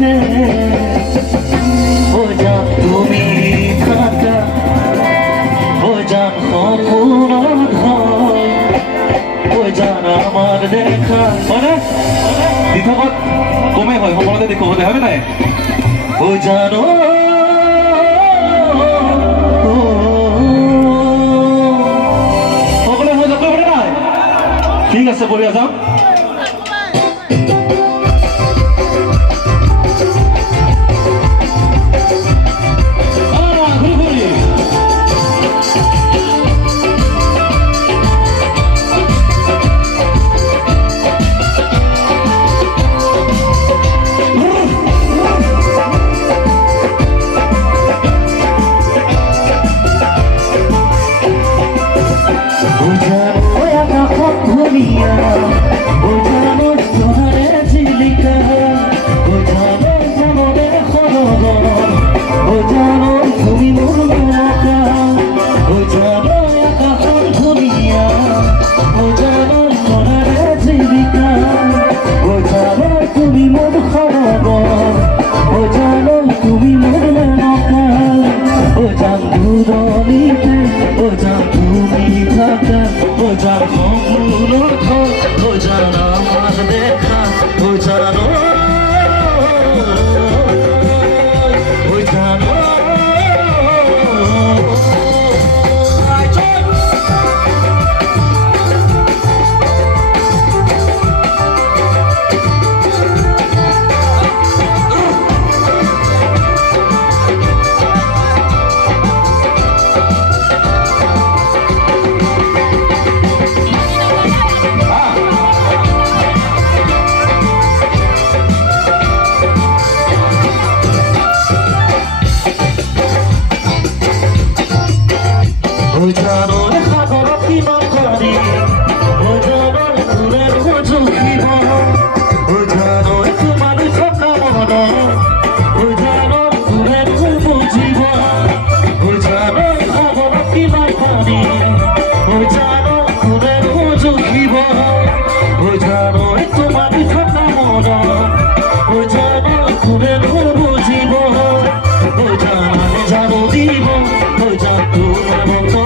দেখে ও জান তুমি কাটা ও জান সপোন ও জান আমার দেখা মানে দিঠকত কমেই হয় সকলোতে দেখো হতে হবে নাই ও জানো সকলোৱে হৈ যাব নাই ঠিক আছে বঢ়িয়া যাওঁ